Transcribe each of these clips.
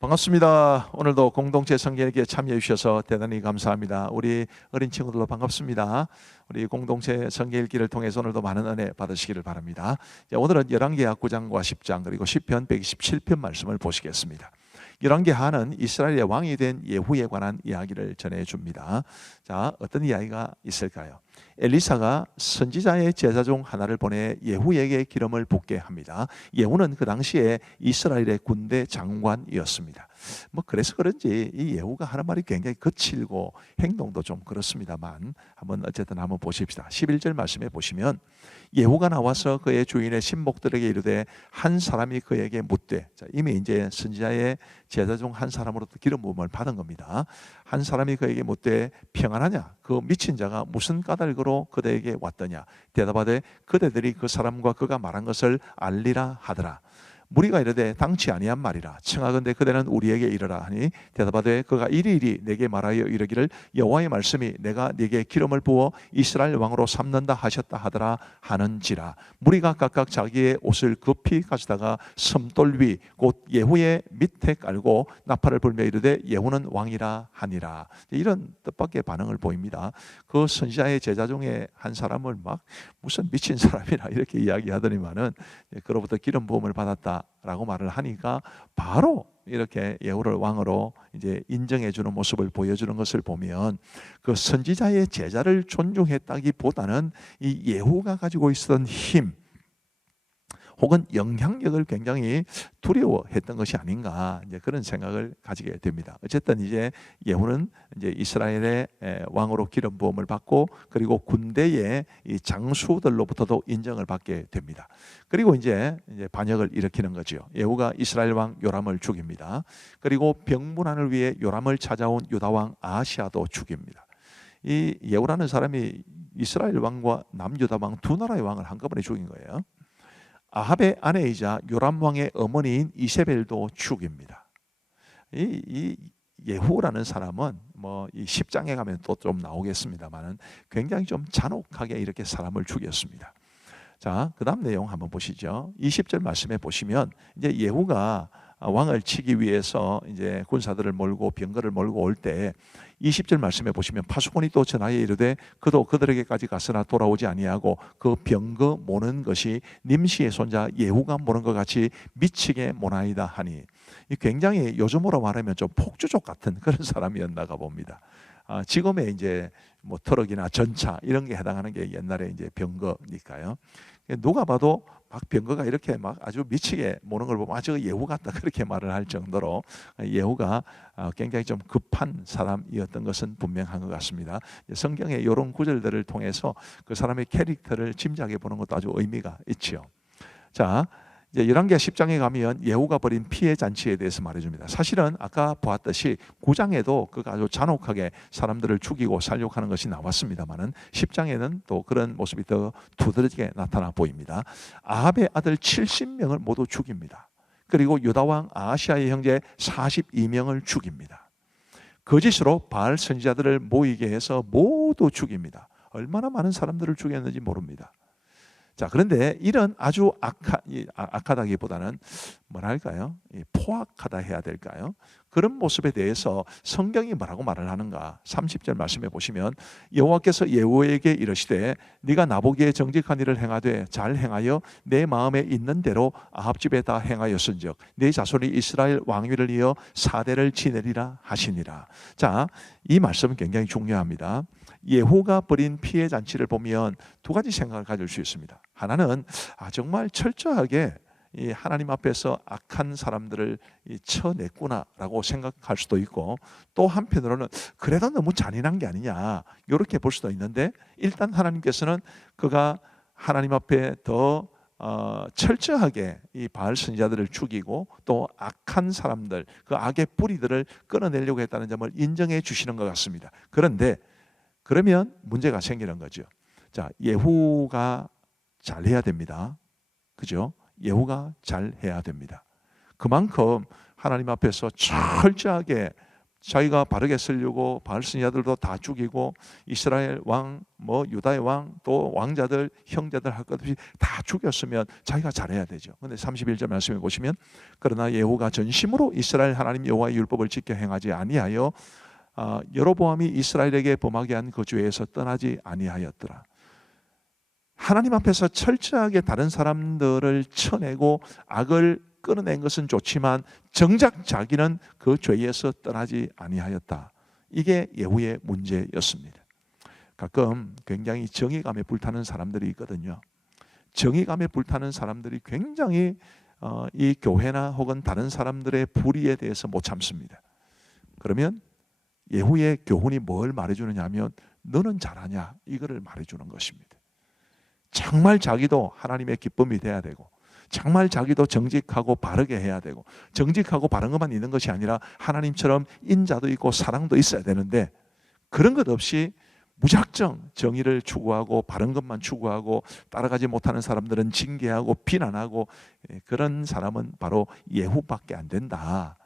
반갑습니다. 오늘도 공동체 성경에게 참여해 주셔서 대단히 감사합니다. 우리 어린 친구들도 반갑습니다. 우리 공동체 성경 읽기를 통해서 오늘도 많은 은혜 받으시기를 바랍니다. 오늘은 열왕기하 9장과 10장 그리고 시편 127편 말씀을 보시겠습니다. 열왕기하는 이스라엘의 왕이 된 예후에 관한 이야기를 전해줍니다. 자, 어떤 이야기가 있을까요? 엘리사가 선지자의 제자 중 하나를 보내 예후에게 기름을 붓게 합니다. 예후는 그 당시에 이스라엘의 군대 장관이었습니다. 그래서 그런지 이 예후가 하는 말이 굉장히 거칠고 행동도 좀 그렇습니다만 한번 보십시다. 11절 말씀에 보시면 예후가 나와서 그의 주인의 신복들에게 이르되 한 사람이 그에게 묻되, 이미 이제 선지자의 제자 중 한 사람으로부터 기름 부음을 받은 겁니다. 한 사람이 그에게 묻되 평안하냐? 그 미친 자가 무슨 까닭으로 그대에게 왔더냐? 대답하되 그대들이 그 사람과 그가 말한 것을 알리라 하더라. 무리가 이르되 당치 아니한 말이라. 청하건대 그대는 우리에게 이르라 하니 대답하되 그가 이리이리 내게 말하여 이르기를 여호와의 말씀이 내가 네게 기름을 부어 이스라엘 왕으로 삼는다 하셨다 하더라 하는지라. 무리가 각각 자기의 옷을 급히 가져다가 섬돌 위 곧 예후의 밑에 깔고 나팔을 불며 이르되 예후는 왕이라 하니라. 이런 뜻밖의 반응을 보입니다. 그 선지자의 제자 중에 한 사람을 막 무슨 미친 사람이라 이렇게 이야기하더니만은 그로부터 기름 부음을 받았다 라고 말을 하니까 바로 이렇게 예후를 왕으로 이제 인정해 주는 모습을 보여주는 것을 보면 그 선지자의 제자를 존중했다기보다는 이 예후가 가지고 있었던 힘 혹은 영향력을 굉장히 두려워했던 것이 아닌가, 이제 그런 생각을 가지게 됩니다. 어쨌든 이제 예후는 이제 이스라엘의 왕으로 기름 부음을 받고 그리고 군대의 이 장수들로부터도 인정을 받게 됩니다. 그리고 이제 반역을 일으키는 거죠. 예후가 이스라엘 왕 요람을 죽입니다. 그리고 병문안을 위해 요람을 찾아온 유다 왕 아하시아도 죽입니다. 이 예후라는 사람이 이스라엘 왕과 남유다 왕 두 나라의 왕을 한꺼번에 죽인 거예요. 아합의 아내이자 요람 왕의 어머니인 이세벨도 죽입니다. 이 예후라는 사람은 이 10장에 가면 또 좀 나오겠습니다만은 굉장히 좀 잔혹하게 이렇게 사람을 죽였습니다. 자, 그다음 내용 한번 보시죠. 20절 말씀에 보시면 이제 예후가 왕을 치기 위해서 이제 군사들을 몰고 병거를 몰고 올 때 20절 말씀에 보시면 파수꾼이 또 전하여 이르되 그도 그들에게까지 갔으나 돌아오지 아니하고 그 병거 모는 것이 nim시의 손자 예후가 모는 것 같이 미치게 모나이다 하니, 굉장히 요즘으로 말하면 좀 폭주족 같은 그런 사람이었나가 봅니다. 지금의 이제 트럭이나 전차 이런 게 해당하는 게 옛날에 이제 병거니까요. 누가 봐도 막 병거가 이렇게 막 아주 미치게 모는 걸 보면 저거 예후 같다 그렇게 말을 할 정도로 예후가 굉장히 좀 급한 사람이었던 것은 분명한 것 같습니다. 성경의 이런 구절들을 통해서 그 사람의 캐릭터를 짐작해 보는 것도 아주 의미가 있지요. 자, 이제 열왕기하 10장에 가면 예후가 벌인 피해 잔치에 대해서 말해줍니다. 사실은 아까 보았듯이 9장에도 그가 아주 잔혹하게 사람들을 죽이고 살육하는 것이 나왔습니다만은 10장에는 또 그런 모습이 더 두드러지게 나타나 보입니다. 아합의 아들 70명을 모두 죽입니다. 그리고 유다왕 아하시아의 형제 42명을 죽입니다. 거짓으로 바알 선지자들을 모이게 해서 모두 죽입니다. 얼마나 많은 사람들을 죽였는지 모릅니다. 자, 그런데 이런 아주 악하다기보다는 뭐랄까요? 포악하다 해야 될까요? 그런 모습에 대해서 성경이 뭐라고 말을 하는가? 30절 말씀에 보시면 여호와께서 예후에게 이르시되 네가 나보기에 정직한 일을 행하되 잘 행하여 내 마음에 있는 대로 아합 집에 다 행하였은즉 네 자손이 이스라엘 왕위를 이어 4대를 지내리라 하시니라. 자, 이 말씀은 굉장히 중요합니다. 예후가 벌인 피해 잔치를 보면 두 가지 생각을 가질 수 있습니다. 하나는 정말 철저하게 이 하나님 앞에서 악한 사람들을 쳐냈구나라고 생각할 수도 있고, 또 한편으로는 그래도 너무 잔인한 게 아니냐 이렇게 볼 수도 있는데, 일단 하나님께서는 그가 하나님 앞에 더 철저하게 이 바알 선지자들을 죽이고 또 악한 사람들, 그 악의 뿌리들을 끊어내려고 했다는 점을 인정해 주시는 것 같습니다. 그런데 그러면 문제가 생기는 거죠. 자, 예후가 잘해야 됩니다. 그죠? 예후가 잘해야 됩니다. 그만큼 하나님 앞에서 철저하게 자기가 바르게 쓰려고 바알 선지자들도 다 죽이고 이스라엘 왕, 유다의 왕, 또 왕자들, 형제들 할 것 없이 다 죽였으면 자기가 잘해야 되죠. 근데 31절 말씀해 보시면 그러나 예후가 전심으로 이스라엘 하나님 여호와의 율법을 지켜 행하지 아니하여 여로보암이 이스라엘에게 범하게 한 그 죄에서 떠나지 아니하였더라. 하나님 앞에서 철저하게 다른 사람들을 쳐내고 악을 끊어낸 것은 좋지만 정작 자기는 그 죄에서 떠나지 아니하였다. 이게 예후의 문제였습니다. 가끔 굉장히 정의감에 불타는 사람들이 있거든요. 정의감에 불타는 사람들이 굉장히 이 교회나 혹은 다른 사람들의 불의에 대해서 못 참습니다. 그러면 예후의 교훈이 뭘 말해주느냐 하면 너는 잘하냐 이거를 말해주는 것입니다. 정말 자기도 하나님의 기쁨이 돼야 되고 정말 자기도 정직하고 바르게 해야 되고 정직하고 바른 것만 있는 것이 아니라 하나님처럼 인자도 있고 사랑도 있어야 되는데 그런 것 없이 무작정 정의를 추구하고 바른 것만 추구하고 따라가지 못하는 사람들은 징계하고 비난하고 그런 사람은 바로 예후밖에 안 된다.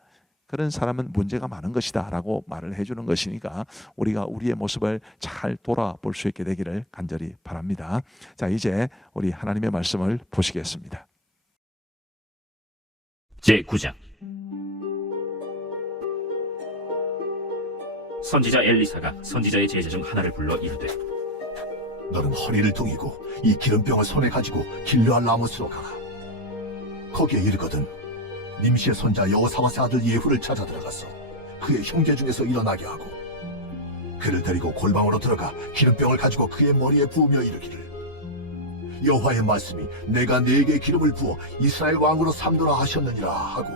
그런 사람은 문제가 많은 것이다 라고 말을 해주는 것이니까 우리가 우리의 모습을 잘 돌아볼 수 있게 되기를 간절히 바랍니다. 자, 이제 우리 하나님의 말씀을 보시겠습니다. 제9장. 선지자 엘리사가 선지자의 제자 중 하나를 불러 이르되 너는 허리를 동이고 이 기름병을 손에 가지고 길르앗 라모스로 가라. 거기에 이르거든 님시의 손자 여호사밧의 아들 예후를 찾아 들어가서 그의 형제 중에서 일어나게 하고 그를 데리고 골방으로 들어가 기름병을 가지고 그의 머리에 부으며 이르기를 여호와의 말씀이 내가 네게 기름을 부어 이스라엘 왕으로 삼노라 하셨느니라 하고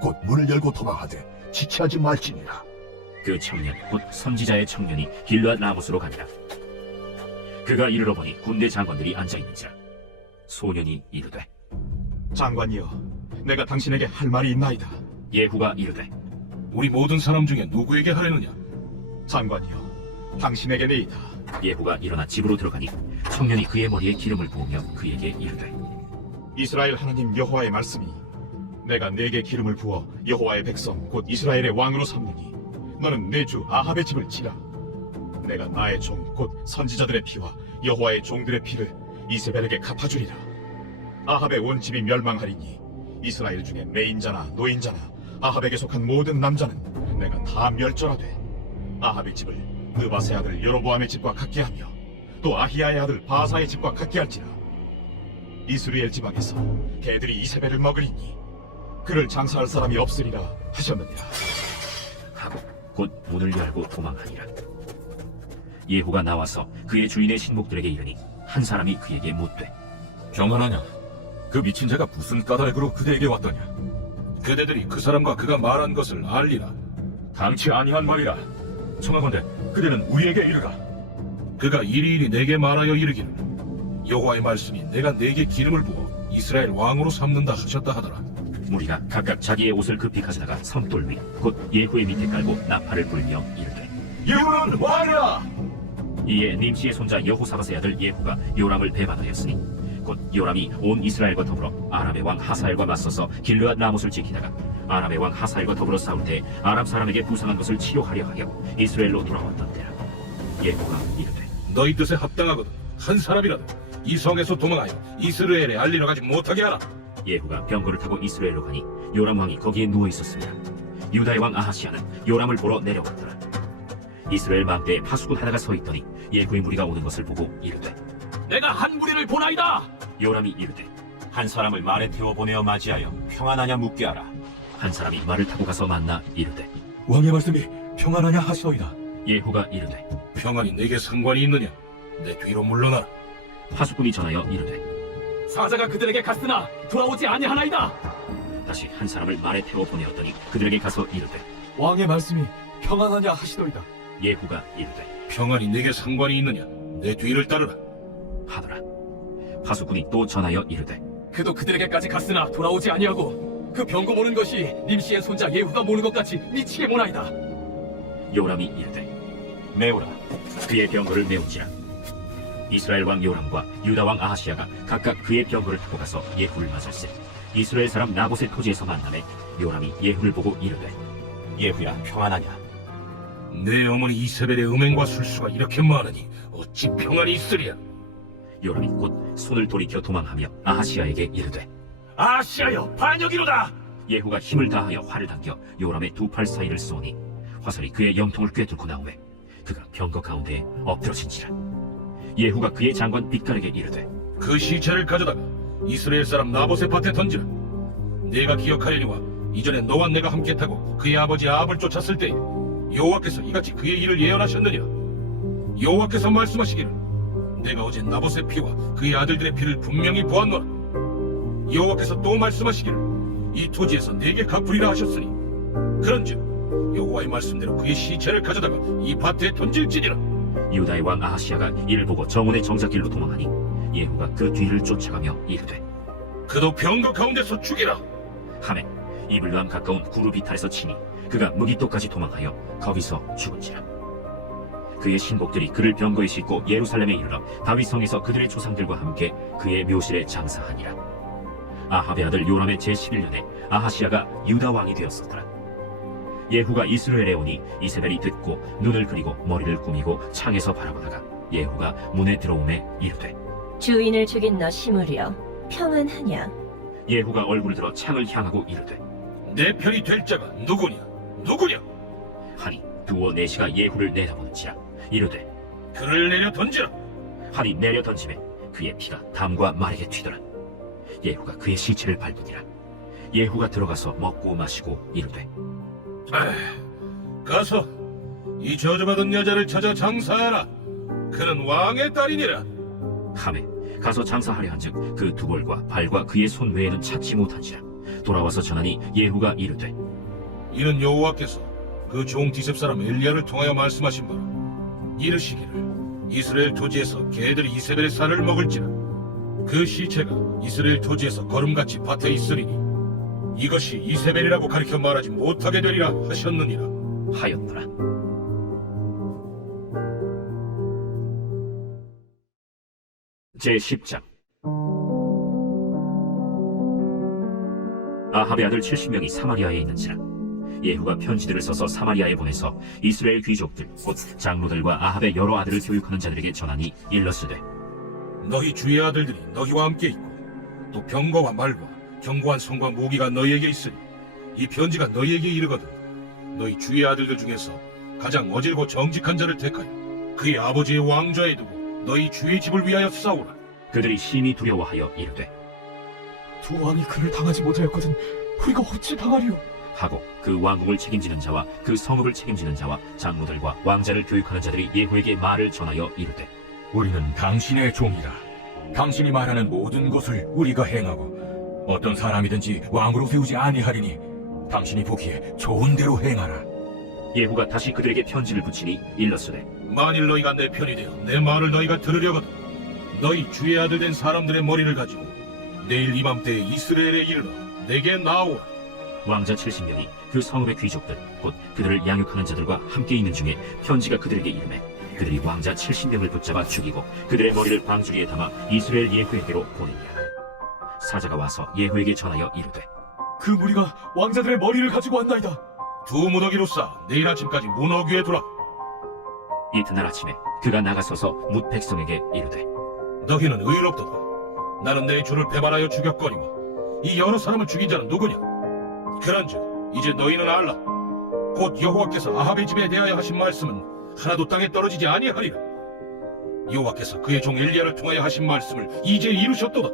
곧 문을 열고 도망하되 지체하지 말지니라. 그 청년 곧 선지자의 청년이 길르앗 라모스로 가니라. 그가 이르러 보니 군대 장관들이 앉아있는지라. 소년이 이르되 장관이여, 내가 당신에게 할 말이 있나이다. 예후가 이르되 우리 모든 사람 중에 누구에게 하려느냐? 장관이여, 당신에게니이다. 예후가 일어나 집으로 들어가니 청년이 그의 머리에 기름을 부으며 그에게 이르되 이스라엘 하나님 여호와의 말씀이 내가 네게 기름을 부어 여호와의 백성 곧 이스라엘의 왕으로 삼느니 너는 내 주 아합의 집을 치라. 내가 나의 종 곧 선지자들의 피와 여호와의 종들의 피를 이세벨에게 갚아주리라. 아합의 온 집이 멸망하리니 이스라엘 중에 매인자나 노인자나 아합에게 속한 모든 남자는 내가 다 멸절하되 아합의 집을 느바세 아들 여로보암의 집과 같게 하며 또 아히야의 아들 바사의 집과 같게 할지라. 이스라엘 지방에서 개들이 이세벨을 먹으리니 그를 장사할 사람이 없으리라 하셨느니라. 하고 곧 문을 열고 도망하니라. 예후가 나와서 그의 주인의 신복들에게 이르니 한 사람이 그에게 묻되 평안하냐? 그 미친 자가 무슨 까닭으로 그대에게 왔더냐? 그대들이 그 사람과 그가 말한 것을 알리라. 당치 아니한 말이라. 청하건대 그대는 우리에게 이르라. 그가 이리이리 내게 말하여 이르기를 여호와의 말씀이 내가 네게 기름을 부어 이스라엘 왕으로 삼는다 하셨다 하더라. 무리가 각각 자기의 옷을 급히 가져다가 성돌 위 곧 예후의 밑에 깔고 나팔을 불며 이르되 예후는 왕이라. 이에 님시의 손자 여호사밧의 아들 예후가 요람을 배반하였으니 곧 요람이 온 이스라엘과 더불어 아람의 왕 하사엘과 맞서서 길르앗 라못을 지키다가 아람의 왕 하사엘과 더불어 싸울 때 아람 사람에게 부상한 것을 치료하려 하여 이스라엘로 돌아왔던 때라. 예후가 이르되 너희 뜻에 합당하거든 한 사람이라도 이 성에서 도망하여 이스라엘에 알리러 가지 못하게 하라. 예후가 병거를 타고 이스라엘로 가니 요람 왕이 거기에 누워 있었습니다. 유다의 왕 아하시아는 요람을 보러 내려왔더라. 이스라엘 망대에 파수꾼 하나가 서 있더니 예후의 무리가 오는 것을 보고 이르되 내가 한 무리를 보나이다. 요람이 이르되 한 사람을 말에 태워 보내어 맞이하여 평안하냐 묻게 하라. 한 사람이 말을 타고 가서 만나 이르되 왕의 말씀이 평안하냐 하시오이다. 예후가 이르되 평안이 내게 상관이 있느냐? 내 뒤로 물러나라. 파수꾼이 전하여 이르되 사자가 그들에게 갔으나 돌아오지 아니하나이다. 다시 한 사람을 말에 태워 보내었더니 그들에게 가서 이르되 왕의 말씀이 평안하냐 하시도이다. 예후가 이르되 평안이 내게 상관이 있느냐? 내 뒤를 따르라. 하더라. 파수꾼이 또 전하여 이르되 그도 그들에게까지 갔으나 돌아오지 아니하고 그 병거 모는 것이 님시의 손자 예후가 모는 것 같이 미치게 모나이다. 요람이 이르되 메오라. 그의 병거를 메운지라. 이스라엘 왕 요람과 유다 왕 아하시아가 각각 그의 병거를 타고 가서 예후를 맞을세 이스라엘 사람 나봇의 토지에서 만나매 요람이 예후를 보고 이르되 예후야, 평안하냐? 내 어머니 이세벨의 음행과 술수가 이렇게 많으니 어찌 평안이 있으랴? 요람이 곧 손을 돌이켜 도망하며 아하시아에게 이르되 아시아여, 반역이로다! 예후가 힘을 다하여 활을 당겨 요람의 두 팔 사이를 쏘니 화살이 그의 영통을 꿰뚫고 나오매 그가 병거 가운데에 엎드러진지라. 예후가 그의 장관 빛깔에게 이르되 그 시체를 가져다가 이스라엘 사람 나봇의 밭에 던지라. 내가 기억하려니와 이전에 너와 내가 함께 타고 그의 아버지 아합을 쫓았을 때 여호와께서 이같이 그의 일을 예언하셨느니라. 여호와께서 말씀하시기를 내가 어제 나봇의 피와 그의 아들들의 피를 분명히 보았노라. 여호와께서 또 말씀하시기를 이 토지에서 내게 갚으리라 하셨으니 그런즉 여호와의 말씀대로 그의 시체를 가져다가 이 밭에 던질지니라. 유다의 왕 아하시아가 이를 보고 정원의 정작길로 도망하니 예후가 그 뒤를 쫓아가며 이르되 그도 병거 가운데서 죽이라. 하매 이블람 가까운 구르비탈에서 치니 그가 무기토까지 도망하여 거기서 죽은지라. 그의 신복들이 그를 병거에 싣고 예루살렘에 이르러 다윗 성에서 그들의 조상들과 함께 그의 묘실에 장사하니라. 아합의 아들 요람의 제11년에 아하시아가 유다 왕이 되었었더라. 예후가 이스라엘에 오니 이세벨이 듣고 눈을 그리고 머리를 꾸미고 창에서 바라보다가 예후가 문에 들어오매 이르되 주인을 죽인 너 시므리여 평안하냐? 예후가 얼굴을 들어 창을 향하고 이르되 내 편이 될 자가 누구냐? 누구냐? 하니 두어 내시가 예후를 내다보는지라. 이르되 그를 내려 던지라. 하니 내려 던짐에 그의 피가 담과 말에게 튀더라. 예후가 그의 시체를 밟으니라. 예후가 들어가서 먹고 마시고 이르되 가서 이 저주받은 여자를 찾아 장사하라. 그는 왕의 딸이니라. 하매 가서 장사하려 한즉 그 두 볼과 발과 그의 손 외에는 찾지 못한지라. 돌아와서 전하니 예후가 이르되 이는 여호와께서 그 종 디셉 사람 엘리야를 통하여 말씀하신 바라. 이르시기를 이스라엘 토지에서 개들이 이세벨의 살을 먹을지라. 그 시체가 이스라엘 토지에서 거름같이 밭에 있으리니 이것이 이세벨이라고 가리켜 말하지 못하게 되리라 하셨느니라. 하였더라. 제10장 아합의 아들 70명이 사마리아에 있는지라. 예후가 편지들을 써서 사마리아에 보내서 이스라엘 귀족들 곧 장로들과 아합의 여러 아들을 교육하는 자들에게 전하니 일러스되 너희 주의 아들들이 너희와 함께 있고 또 병거와 말과 견고한 성과 무기가 너희에게 있으니 이 편지가 너희에게 이르거든 너희 주의 아들들 중에서 가장 어질고 정직한 자를 택하여 그의 아버지의 왕좌에 두고 너희 주의 집을 위하여 싸우라. 그들이 심히 두려워하여 이르되 두 왕이 그를 당하지 못하였거든 우리가 어찌 당하리요? 하고 그 왕궁을 책임지는 자와 그 성읍을 책임지는 자와 장로들과 왕자를 교육하는 자들이 예후에게 말을 전하여 이르되 우리는 당신의 종이라. 당신이 말하는 모든 것을 우리가 행하고 어떤 사람이든지 왕으로 세우지 아니하리니 당신이 보기에 좋은 대로 행하라. 예후가 다시 그들에게 편지를 붙이니 일렀으되 만일 너희가 내 편이 되어 내 말을 너희가 들으려거든 너희 주의 아들 된 사람들의 머리를 가지고 내일 이맘때에 이스라엘에 이르러 내게 나오라. 왕자 70명이 그 성읍의 귀족들 곧 그들을 양육하는 자들과 함께 있는 중에 편지가 그들에게 이르매 그들이 왕자 70명을 붙잡아 죽이고 그들의 머리를 방주리에 담아 이스라엘 예후에게로 보내니라. 사자가 와서 예후에게 전하여 이르되 그 무리가 왕자들의 머리를 가지고 왔나이다. 두 무더기로 쌓아 내일 아침까지 문 어귀에 두라. 이튿날 아침에 그가 나가서서 뭇 백성에게 이르되 너희는 의롭도다. 나는 내 주를 배반하여 죽였거니와 이 여러 사람을 죽인 자는 누구냐? 그런즉 이제 너희는 알라. 곧 여호와께서 아합의 집에 대하여 하신 말씀은 하나도 땅에 떨어지지 아니하리라. 여호와께서 그의 종 엘리야를 통하여 하신 말씀을 이제 이루셨도다.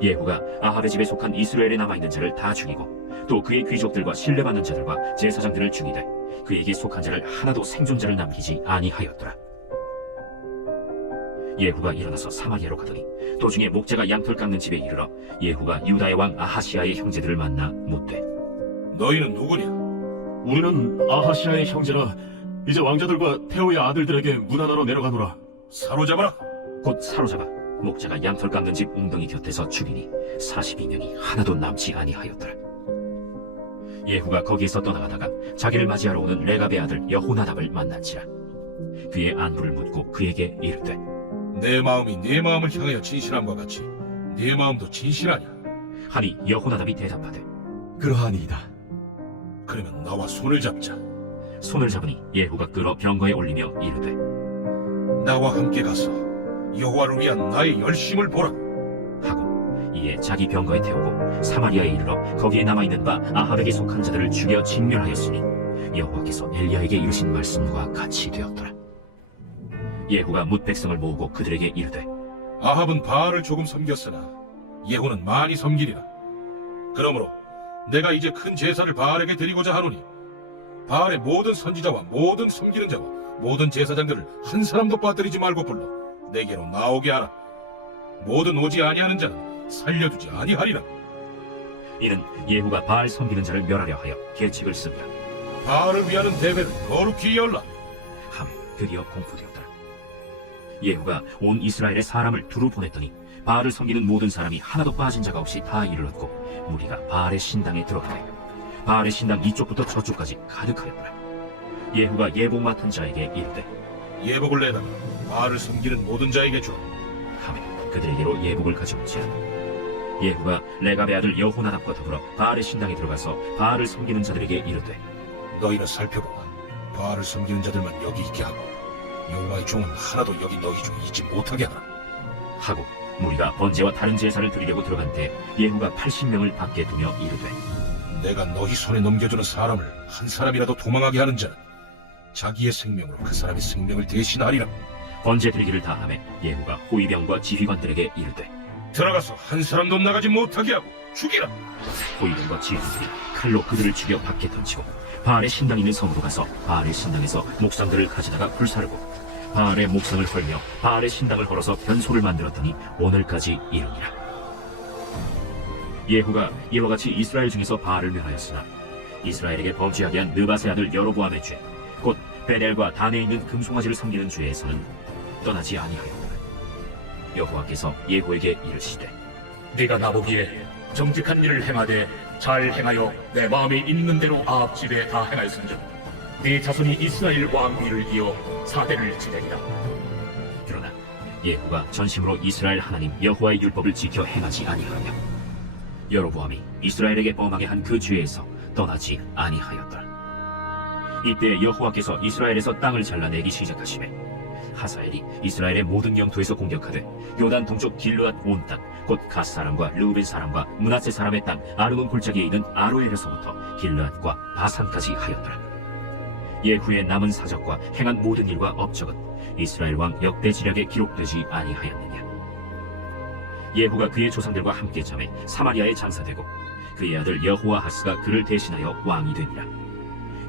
예후가 아합의 집에 속한 이스라엘에 남아있는 자를 다 죽이고 또 그의 귀족들과 신뢰받는 자들과 제사장들을 죽이되 그에게 속한 자를 하나도 생존자를 남기지 아니하였더라. 예후가 일어나서 사마리아로 가더니 도중에 목자가 양털 깎는 집에 이르러 예후가 유다의 왕 아하시아의 형제들을 만나 묻되 너희는 누구냐? 우리는 아하시아의 형제라. 이제 왕자들과 태호의 아들들에게 문하나로 내려가노라. 사로잡아라. 곧 사로잡아 목자가 양털 깎는 집 웅덩이 곁에서 죽이니 42명이 하나도 남지 아니하였더라. 예후가 거기에서 떠나가다가 자기를 맞이하러 오는 레갑의 아들 여호나답을 만난지라. 그의 안부를 묻고 그에게 이르되 내 마음이 네 마음을 향하여 진실함과 같이 네 마음도 진실하냐? 하니 여호나답이 대답하되 그러하니이다. 그러면 나와 손을 잡자. 손을 잡으니 예후가 끌어 병거에 올리며 이르되 나와 함께 가서 여호와를 위한 나의 열심을 보라. 하고 이에 자기 병거에 태우고 사마리아에 이르러 거기에 남아있는 바 아합에게 속한 자들을 죽여 진멸하였으니 여호와께서 엘리야에게 이르신 말씀과 같이 되었더라. 예후가 뭇 백성을 모으고 그들에게 이르되 아합은 바알을 조금 섬겼으나 예후는 많이 섬기리라. 그러므로 내가 이제 큰 제사를 바알에게 드리고자 하노니 바알의 모든 선지자와 모든 섬기는 자와 모든 제사장들을 한 사람도 빠뜨리지 말고 불러 내게로 나오게 하라. 모든 오지 아니하는 자는 살려두지 아니하리라. 이는 예후가 바알 섬기는 자를 멸하려 하여 계책을 씁니다. 바알을 위하는 대회를 거룩히 열라. 하매 드디어 공포되었더라. 예후가 온 이스라엘의 사람을 두루 보냈더니 바알을 섬기는 모든 사람이 하나도 빠진 자가 없이 다 이르렀고 무리가 바알의 신당에 들어가되 바알의 신당 이쪽부터 저쪽까지 가득하였더라. 예후가 예복 맡은 자에게 이르되 예복을 내다가 바알을 섬기는 모든 자에게 주라. 하매 그들에게로 예복을 가져온지라. 예후가 레갑의 아들 여호나답과 더불어 바알의 신당에 들어가서 바알을 섬기는 자들에게 이르되 너희는 살펴보라. 바알을 섬기는 자들만 여기 있게 하고 여호와의 종은 하나도 여기 너희 중에 있지 못하게 하라. 하고 무리가 번제와 다른 제사를 드리려고 들어간 때 예후가 80명을 밖에 두며 이르되 내가 너희 손에 넘겨주는 사람을 한 사람이라도 도망하게 하는 자는 자기의 생명으로 그 사람의 생명을 대신하리라. 번제 드리기를 다하매 예후가 호위병과 지휘관들에게 이르되 들어가서 한 사람도 나가지 못하게 하고 죽이라. 호위병과 지휘관들이 칼로 그들을 죽여 밖에 던지고 바알의 신당 있는 성으로 가서 바알의 신당에서 목상들을 가지다가 불사르고 바알의 목상을 헐며 바알의 신당을 헐어서 변소를 만들었더니 오늘까지 이르니라. 예후가 이와 같이 이스라엘 중에서 바알을 멸하였으나 이스라엘에게 범죄하게 한 느밧의 아들 여로보암의 죄 곧 베델과 단에 있는 금송아지를 섬기는 죄에서는 떠나지 아니하였다. 여호와께서 예후에게 이르시되 네가 나보기에 정직한 일을 행하되 잘 행하여 내 마음에 있는 대로 아합 집에 다 행하였은즉 네 자손이 이스라엘 왕위를 이어 사대를 지내리라. 그러나 예후가 전심으로 이스라엘 하나님 여호와의 율법을 지켜 행하지 아니하며 여로보암이 이스라엘에게 범하게 한 그 죄에서 떠나지 아니하였더라. 이때 여호와께서 이스라엘에서 땅을 잘라내기 시작하시매 하사엘이 이스라엘의 모든 영토에서 공격하되 요단 동쪽 길르앗 온 땅 곧 갓 사람과 르우벤 사람과 므낫세 사람의 땅 아르논 골짜기에 있는 아로엘에서부터 길르앗과 바산까지 하였더라. 예후의 남은 사적과 행한 모든 일과 업적은 이스라엘 왕 역대 지략에 기록되지 아니하였느냐. 예후가 그의 조상들과 함께 잠에 사마리아에 장사되고 그의 아들 여호아하스가 그를 대신하여 왕이 되니라.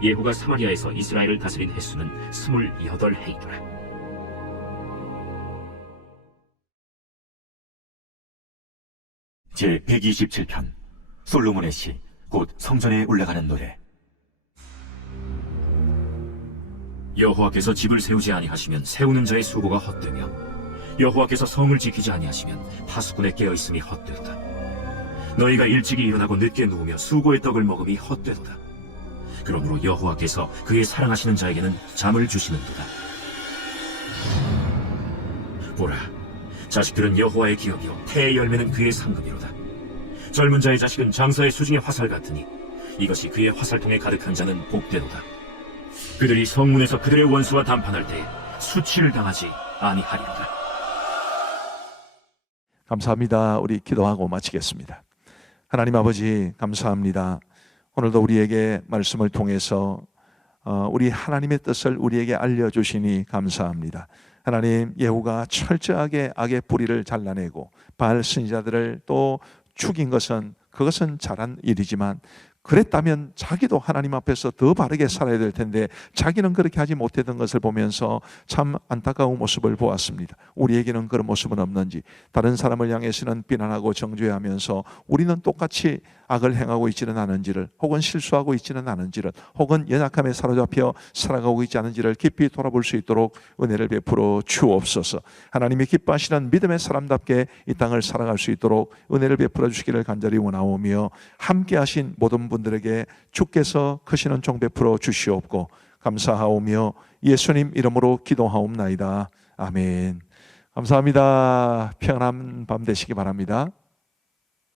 예후가 사마리아에서 이스라엘을 다스린 횟수는 28해이더라. 제 127편 솔로몬의 시 곧 성전에 올라가는 노래. 여호와께서 집을 세우지 아니하시면 세우는 자의 수고가 헛되며 여호와께서 성을 지키지 아니하시면 파수꾼의 깨어있음이 헛되도다. 너희가 일찍이 일어나고 늦게 누우며 수고의 떡을 먹음이 헛되도다. 그러므로 여호와께서 그의 사랑하시는 자에게는 잠을 주시는도다. 보라, 자식들은 여호와의 기업이요 태의 열매는 그의 상급이로다. 젊은 자의 자식은 장사의 수중의 화살 같으니 이것이 그의 화살통에 가득한 자는 복되도다. 그들이 성문에서 그들의 원수와 담판할 때 수치를 당하지 아니하리로다. 감사합니다. 우리 기도하고 마치겠습니다. 하나님 아버지 감사합니다. 오늘도 우리에게 말씀을 통해서 우리 하나님의 뜻을 우리에게 알려주시니 감사합니다. 하나님, 예후가 철저하게 악의 뿌리를 잘라내고 바알 선지자들을 또 죽인 것은 그것은 잘한 일이지만 그랬다면 자기도 하나님 앞에서 더 바르게 살아야 될 텐데 자기는 그렇게 하지 못했던 것을 보면서 참 안타까운 모습을 보았습니다. 우리에게는 그런 모습은 없는지, 다른 사람을 향해서는 비난하고 정죄하면서 우리는 똑같이 악을 행하고 있지는 않은지를, 혹은 실수하고 있지는 않은지를, 혹은 연약함에 사로잡혀 살아가고 있지 않은지를 깊이 돌아볼 수 있도록 은혜를 베풀어 주옵소서. 하나님이 기뻐하시는 믿음의 사람답게 이 땅을 살아갈 수 있도록 은혜를 베풀어 주시기를 간절히 원하오며, 함께 하신 모든 분들에게 주께서 크시는 종 베풀어 주시옵고 감사하오며 예수님 이름으로 기도하옵나이다. 아멘. 감사합니다. 평안한 밤 되시기 바랍니다.